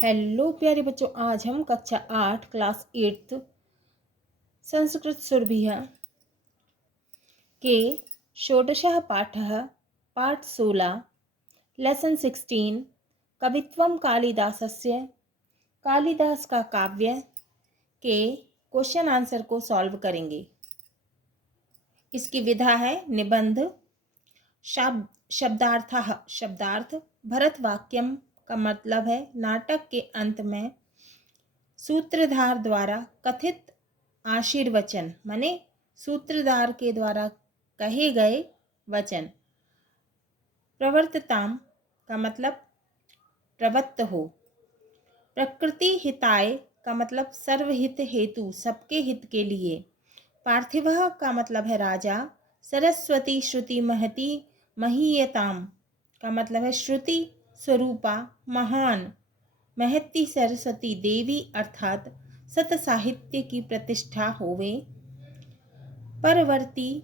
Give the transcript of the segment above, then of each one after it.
Hello प्यारे बच्चों, आज हम कक्षा 8 क्लास 8 संस्कृत सुरभिः के षोडशः पाठः पाठ 16 लेसन 16 कवित्वं कालिदासस्य कालिदास का काव्य के क्वेश्चन आंसर को सॉल्व करेंगे। इसकी विधा है निबंध, शब्दार्थः शब्दार्थ, भरत वाक्यम का मतलब है नाटक के अंत में सूत्रधार द्वारा कथित आशीर्वचन, माने सूत्रधार के द्वारा कहे गए वचन। प्रवर्तताम का मतलब प्रवत्त हो। प्रकृति हिताय का मतलब सर्वहित हेतु, सबके हित के लिए। पार्थिवः का मतलब है राजा। सरस्वती श्रुति महती महीयताम का मतलब है श्रुति स्वरूपा महान महती सरस्वती देवी अर्थात सत साहित्य की प्रतिष्ठा होवे। परवर्ती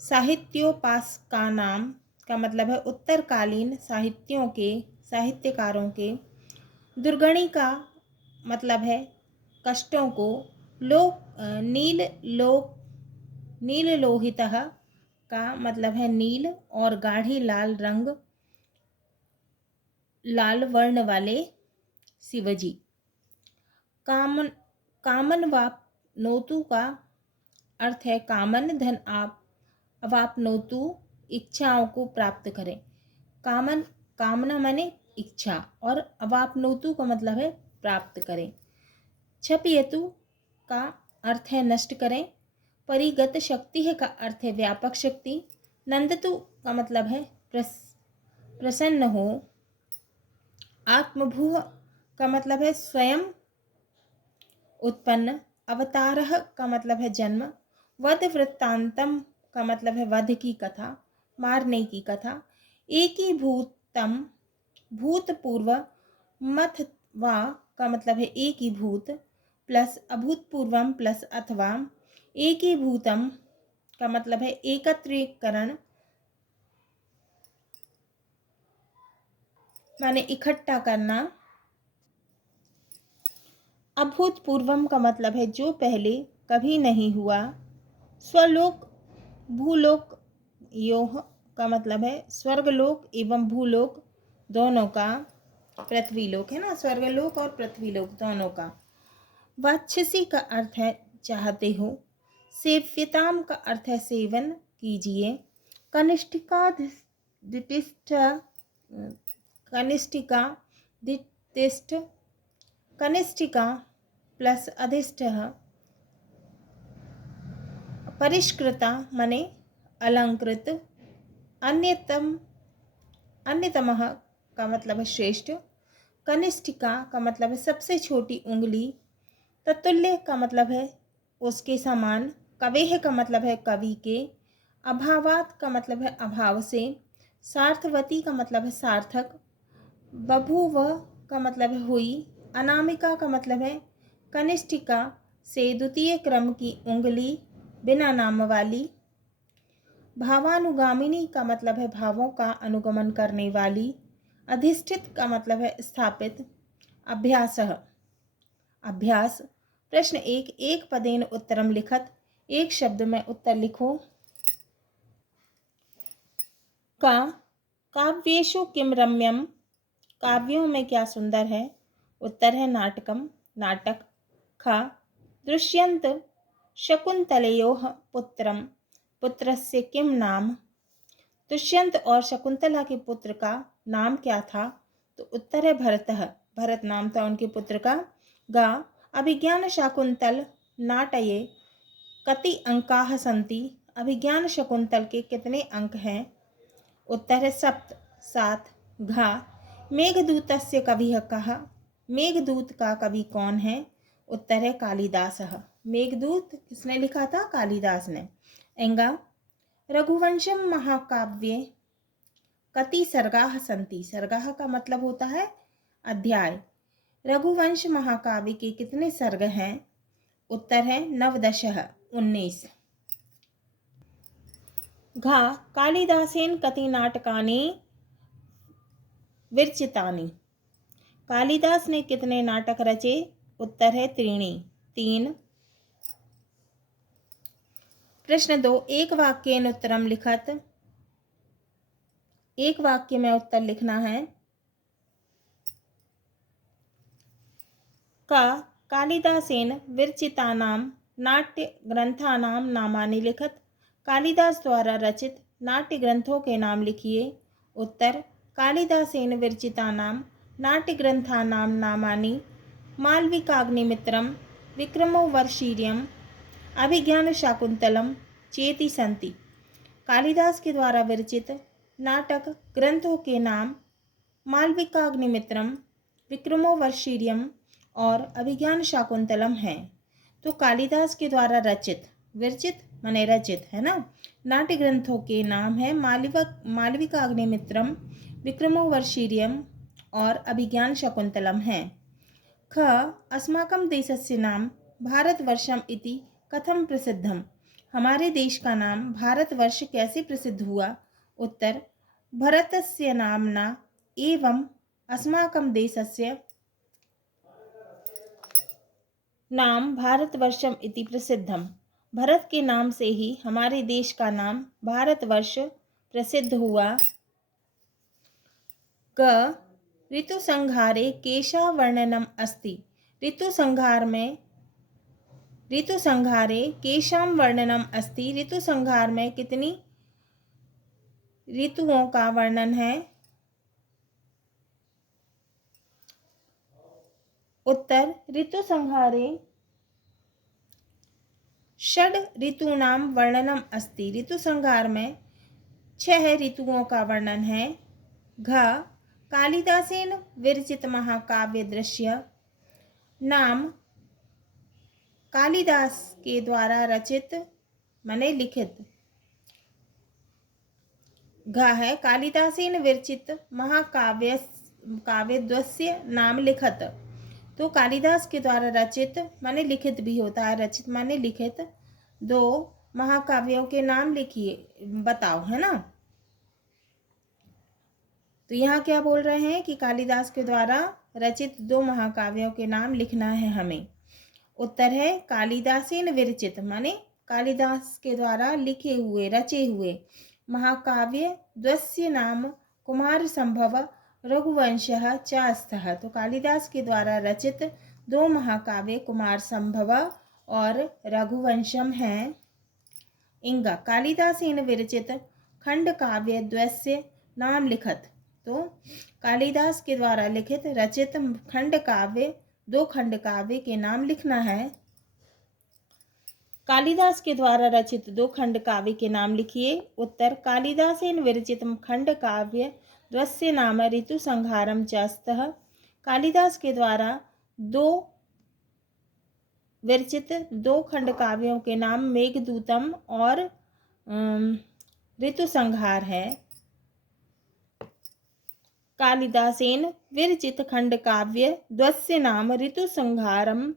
साहित्योपासका नाम का मतलब है उत्तरकालीन साहित्यकारों के। दुर्गणी का मतलब है कष्टों को। नील लोहितः का मतलब है नील और गाढ़ी लाल रंग, लाल वर्ण वाले शिवजी। कामन वाप नोतु का अर्थ है कामन धन अवाप नोतु इच्छाओं को प्राप्त करें। कामना माने इच्छा और अवाप नोतु का मतलब है प्राप्त करें। क्षपयतु का अर्थ है नष्ट करें। परिगत शक्ति है का अर्थ है व्यापक शक्ति। नंदतु का मतलब है प्रसन्न हो। आत्मभूः का मतलब है स्वयं उत्पन्न। अवतारः का मतलब है जन्म। वध वृत्तांतम का मतलब है वध की कथा, मारने की कथा। एकीभूतम भूतपूर्व मथवा का मतलब है एकीभूत प्लस अभूतपूर्वम प्लस अथवा। एकीभूतम का मतलब है एकत्रीकरण, माने इकट्ठा करना। अभूतपूर्वम का मतलब है जो पहले कभी नहीं हुआ। स्वलोक भूलोक योह का मतलब है स्वर्गलोक एवं भूलोक दोनों का। पृथ्वीलोक है ना, स्वर्गलोक और पृथ्वीलोक दोनों का। वाच्छसी का अर्थ है चाहते हो। सेव्यताम का अर्थ है सेवन कीजिए। कनिष्ठिका दितिष्ठ कनिष्ठिका प्लस अधिष्ठ। परिष्कृता माने अलंकृत। अन्यतमः का मतलब है श्रेष्ठ। कनिष्ठिका का मतलब है सबसे छोटी उंगली। ततुल्य का मतलब है उसके समान। कवेह का मतलब है कवि के। अभावात का मतलब है अभाव से। सार्थवती का मतलब है सार्थक। बभूव का मतलब है हुई। अनामिका का मतलब है कनिष्ठिका से द्वितीय क्रम की उंगली, बिना नाम वाली। भावानुगामिनी का मतलब है भावों का अनुगमन करने वाली। अधिष्ठित का मतलब है स्थापित। अभ्यासः अभ्यास। प्रश्न 1, एक पदेन उत्तरम लिखत, एक शब्द में उत्तर लिखो। का काव्येषु किम रम्यम, काव्यों में क्या सुंदर है। उत्तर है नाटकम, नाटक। ख दृश्यंत शकुंतलयोः पुत्रम, पुत्रस्य किम नाम। दुष्यंत और शकुंतला के पुत्र का नाम क्या था। तो उत्तर है भरतः, भरत नाम था उनके पुत्र का। गा अभिज्ञान शाकुंतल नाटये कति अंकाः सन्ति, अभिज्ञान शकुंतल के कितने अंक हैं। उत्तर है सप्त, 7। घा मेघदूतस्य कविः कः, मेघदूत का कवि कौन है। उत्तर है कालिदासः। मेघदूत किसने लिखा था, कालिदास ने। एंगा रघुवंशम महाकाव्ये कति सर्गाः सन्ति, सर्गाः का मतलब होता है अध्याय। रघुवंश महाकाव्य के कितने सर्ग हैं। उत्तर है 19। 19। घा कालिदासेन कति नाटकानि विरचितानि, कालिदास ने कितने नाटक रचे? उत्तर है त्रीणि, 3। प्रश्न 2, एक वाक्येन उत्तरम लिखत। एक वाक्य में उत्तर लिखना है। का कालिदासेन विरचितानां नाट्य ग्रंथानां नामानि लिखत। कालिदास द्वारा रचित नाट्य ग्रंथों के नाम लिखिए। उत्तर, कालिदासेन विरचितानां नाट्य ग्रंथानां नामानि मालविकाग्निमित्रम, विक्रमोर्वशीयम, अभिज्ञान शाकुंतलम चेति सन्ति। कालिदास के द्वारा विरचित नाटक ग्रंथों के नाम मालविकाग्निमित्रम, विक्रमोर्वशीयम और अभिज्ञान शाकुंतलम हैं। तो कालिदास के द्वारा रचित, विरचित माने रचित है ना, नाट्य ग्रंथों के नाम है मालविकाग्निमित्रम, विक्रमोर्वशीयम और अभिज्ञान शाकुंतलम हैं। ख अस्माकं देशस्य नाम भारतवर्षम इति कथम प्रसिद्धम। हमारे देश का नाम भारतवर्ष कैसे प्रसिद्ध हुआ? उत्तर, भरतस्य नाम्ना एवं अस्माकं देशस्य नाम भारतवर्षम इति प्रसिद्धम। भरत के नाम से ही हमारे देश का नाम भारतवर्ष प्रसिद्ध हुआ। क ऋतुसंहारे केशा वर्णनम अस्ति। ऋतुसंहारे केशाम वर्णनम अस्ति। ऋतुसंहार में कितनी ऋतुओं का वर्णन है? उत्तर, ऋतुसंहारे षड ऋतूनां वर्णनम अस्ति। ऋतुसंहार में 6 ऋतुओं का वर्णन है। घ कालिदासेन विरचित महाकाव्य दृश्य नाम कालिदास के द्वारा रचित माने लिखित। घ है कालिदासेन विरचित काव्यद्वस्य नाम लिखत। तो कालिदास के द्वारा रचित माने लिखित भी होता है, रचित माने लिखित। 2 महाकाव्यों के नाम लिखिए, बताओ, है ना। तो यहाँ क्या बोल रहे हैं कि कालिदास के द्वारा रचित 2 महाकाव्यों के नाम लिखना है हमें। उत्तर है कालिदासेन विरचित माने कालिदास के द्वारा लिखे हुए, रचे हुए महाकाव्य द्वस्य नाम कुमार संभव रघुवंशः च स्तः। तो कालिदास के द्वारा रचित 2 महाकाव्य कुमार संभव और रघुवंशम हैं। इंगा कालिदासेन विरचित खंड काव्य द्वस्य नाम लिखत। तो कालिदास के द्वारा लिखित रचित खंड काव्य 2 खंड काव्य के नाम लिखना है। कालिदास के द्वारा रचित 2 खंड काव्य के नाम लिखिए। उत्तर, कालिदासेन विरचित खंड काव्य द्वस्य नाम ऋतुसंहारम च स्तः। कालिदास के द्वारा विरचित 2 खंड काव्यों के नाम मेघदूतम और ऋतुसंहार है। कालिदासेन विरचित खंड काव्य द्वस्य नाम ऋतुसंहारम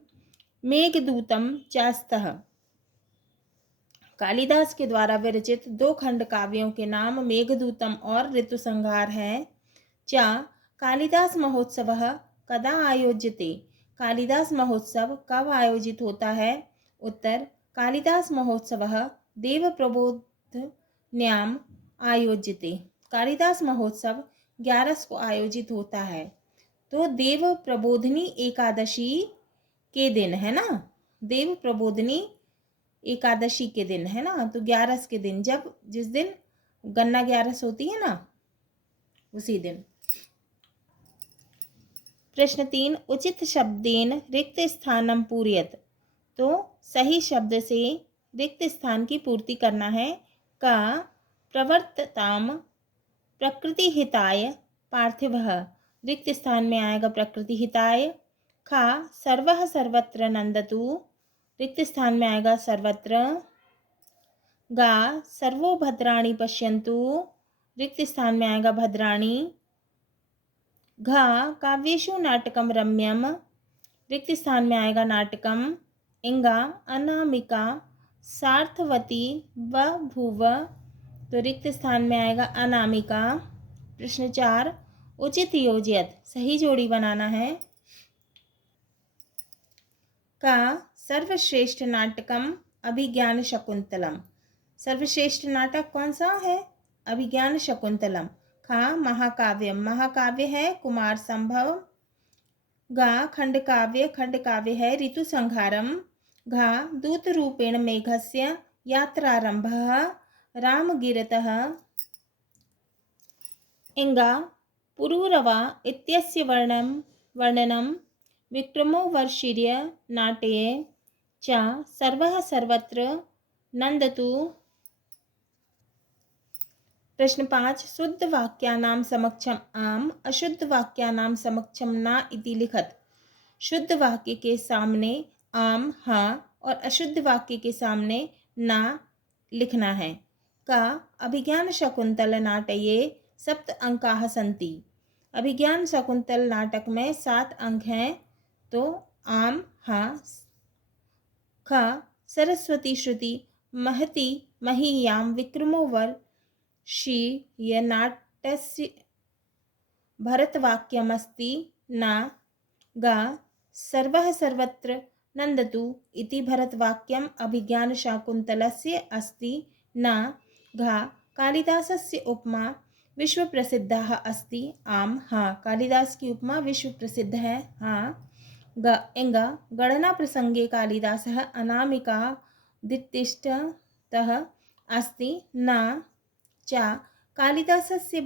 मेघदूतम च स्तः। कालिदास के द्वारा विरचित 2 खंड काव्यों के नाम मेघदूतम और ऋतुसंहार है। च कालिदास महोत्सव कदा आयोज्यते। कालिदास महोत्सव कब आयोजित होता है? उत्तर, कालिदास महोत्सव देव प्रबोधन्याम आयोज्यते। कालिदास महोत्सव 11 को आयोजित होता है। तो देव प्रबोधनी एकादशी के दिन, है ना, देव प्रबोधनी एकादशी के दिन, है ना। तो 11 के दिन, जिस दिन गन्ना 11 होती है ना, उसी दिन। प्रश्न 3, उचित शब्देन रिक्त स्थानम पूरयत। तो सही शब्द से रिक्त स्थान की पूर्ति करना है। का प्रवर्तताम प्रकृति हिताय पार्थिवः। रिक्त स्थान में आएगा प्रकृति हिताय। खा सर्वः सर्वत्र नंदतु। रिक्त स्थान में आएगा सर्वत्र। गा सर्वो भद्राणि पश्यन्तु। रिक्त स्थान में आएगा भद्राणि। घा काव्येषु नाटकम रम्यम। रिक्त स्थान में आएगा नाटकम। इंगा अनामिका सार्थवती बभूव। तो रिक्त स्थान में आएगा अनामिका। प्रश्न 4, उचित योजयत सही जोड़ी बनाना है। का सर्वश्रेष्ठ नाटकम अभिज्ञान शकुंतलम, सर्वश्रेष्ठ नाटक कौन सा है? अभिज्ञान शकुंतलम। खा महाकाव्यम, महाकाव्य है कुमार संभव। गा खंडकाव्य, खंडकाव्य है ऋतु संहारम। घा दूत रूपेण मेघस्य यात्रारंभः रामगिरतः। इंगा पुरूरवा इत्यस्य वर्णनं विक्रमोर्वशीय नाट्ये च सर्वः सर्वत्र नंदतु। प्रश्न 5 शुद्ध वाक्यानां समक्षम आम, अशुद्ध वाक्यानां समक्षम ना इति लिखत। शुद्ध वाक्य के सामने आम हाँ और अशुद्ध वाक्य के सामने ना लिखना है। का अभिज्ञान शकुंतल नाटये सप्त अंकाः सन्ति, अभिज्ञान शकुंतल नाटक में 7 अंक हैं, तो आम हाँ। ख सरस्वती श्रुति महति महीयां विक्रमोवर शीय नाट्यस्य भरतवाक्यमस्ति न। गा सर्वः सर्वत्र नन्दतु इति भरतवाक्यम् अभिज्ञानशाकुन्तलस्य अस्ति न। घा कालिदासस्य उपमा विश्व प्रसिद्धः अस्ति आम हाँ, कालिदास की उपमा विश्व प्रसिद्ध है हाँ। इंगा गणना प्रसंगे कालिदासः अनामिका दित्तिष्ठतः अस्ति न। च कालिदासस्य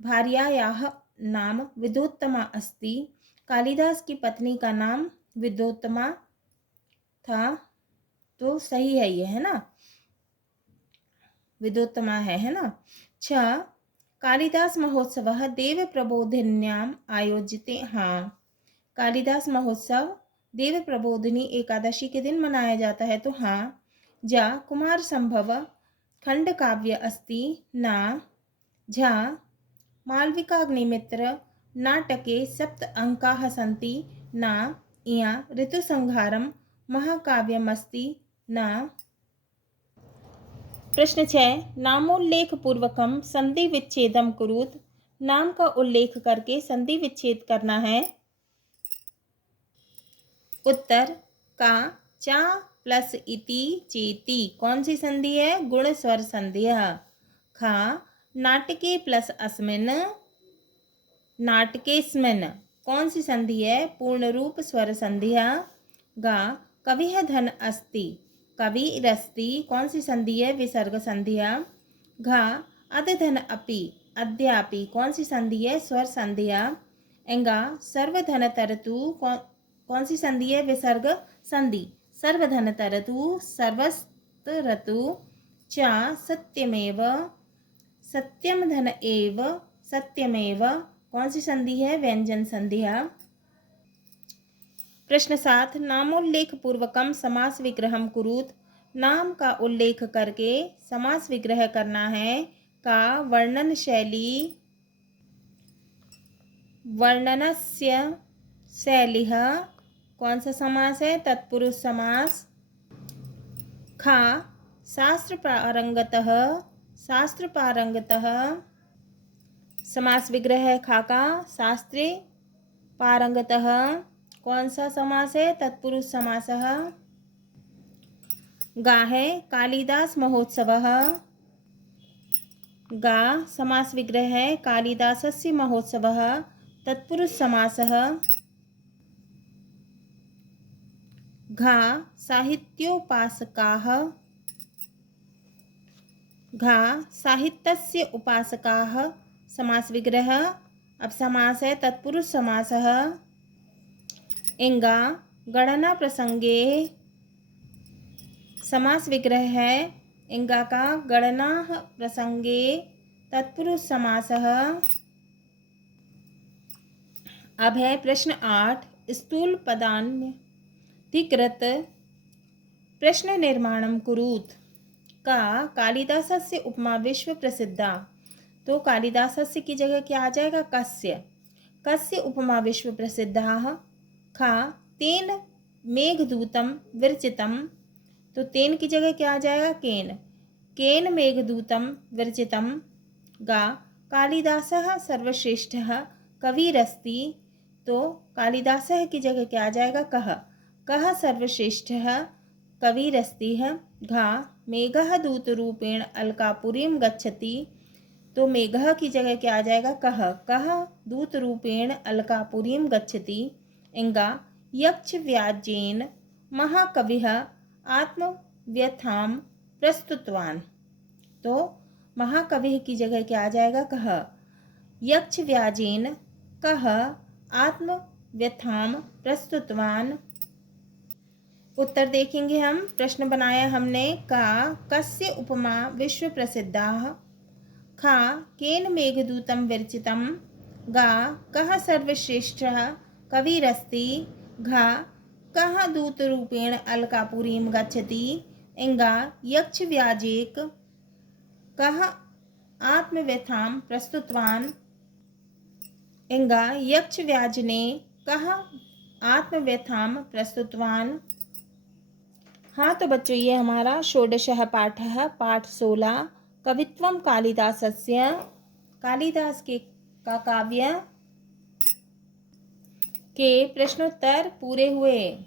भार्यायाः नाम विद्योत्तमा अस्ति, कालिदास की पत्नी का नाम विद्योत्तमा था, तो सही है ये, है ना, विद्योत्तमा है ना। छ कालिदास महोत्सवः देव प्रबोधिन्याम् आयोजिते, हाँ, कालिदास महोत्सव देव प्रबोधिनी एकादशी के दिन मनाया जाता है, तो हाँ। जा कुमार संभव खंड काव्य अस्ति न। झा मालविकाग्निमित्र नाटके सप्त अंकाः सन्ति न। इया ऋतुसंहारम महाकाव्यमस्ति न। प्रश्न 6 नामोल्लेख पूर्वकम संधि विच्छेदम कुरुत, नाम का उल्लेख करके संधि विच्छेद करना है। उत्तर का चा प्लस इति चेति, कौन सी संधि है? गुण स्वर संधि। खा नाटके प्लस अस्मिन नाटकेस्मिन, कौन सी संधि है? पूर्ण रूप स्वर संधि। गा कविः धन अस्ति कविरस्ति, कौन सी संधि है? विसर्ग संधि। घा अधधन अपि अद्यापि, कौन सी संधि है? स्वर संधि। एंगा सर्वधन तरतु, कौन सी संधि है? विसर्ग संधि। सर्वधन तरतु सर्वस्तरतु। च सत्यमेव सत्यम धन एव सत्यमेव, कौन सी संधि है? व्यंजन संधि। प्रश्न 7 नामोल्लेख पूर्वकम समास विग्रहम कुरुत, नाम का उल्लेख करके समास विग्रह करना है। का वर्णन शैली वर्णनस्य शैलिः, कौन सा समास है? तत्पुरुष समास। खा शास्त्र पारंगतः शास्त्र पारंगतः, समास विग्रह है खा का शास्त्रे पारंगतः, कौन सा समास है? तत्पुरुष समास। गा है कालिदास महोत्सवः, गा समास विग्रह है कालिदासस्य महोत्सवः, तत्पुरुष समासः। घा साहित्योपासकाः, घा साहित्यस्य उपासकाः, समास विग्रह। अब समास है तत्पुरुष समास। इंगा गणना प्रसंगे, समास विग्रह है इंगा का गणना प्रसंगे, तत्पुरुष समास। अब है प्रश्न 8 स्थूल पदान्यधिकृत प्रश्न निर्माणम कुरुत। का कालिदासस्य उपमा विश्व प्रसिद्धा, तो कालिदासस्य की जगह क्या आ जाएगा? कस्य, कस्य उपमा विश्व प्रसिद्धा। खा तेन मेघदूतम विरचितम, तो तेन की जगह क्या आ जाएगा? केन, केन मेघदूतम विरचितम। गा कालिदासः सर्वश्रेष्ठः कविरस्ति। तो कालिदासः की जगह क्या आ जाएगा? कः। कः सर्वश्रेष्ठः कविरस्ति है। घा मेघः दूतरूपेण अलकापुरीं गच्छति। तो मेघः की जगह क्या आ जाएगा? कः। कः दूतरूपेण अलकापुरीं गच्छति। इंगा यक्षव्याजेन महाकविः आत्मव्यथां प्रस्तुतवान्। तो महाकवि की जगह क्या आ जाएगा? कः। यक्षव्याजेन कः आत्मव्यथां प्रस्तुतवान्। उत्तर देखेंगे हम। प्रश्न बनाया हमने। का कस्य उपमा विश्व प्रसिद्धाः। खा केन मेघदूतं विरचितं। गा कः सर्वश्रेष्ठः कविरस्ति। घा कः दूतरूपेण अलकापुरीं गच्छति। इंगा यक्षव्याजेक कः आत्मव्यथां प्रस्तुतवान्। इंगा यक्षव्याजने कः आत्मव्यथां प्रस्तुतवान्। हाँ तो बच्चों, ये हमारा षोडशः पाठः पाठ 16 कवित्वं कालिदासस्य। कालिदास के का काव्य के प्रश्नोत्तर पूरे हुए।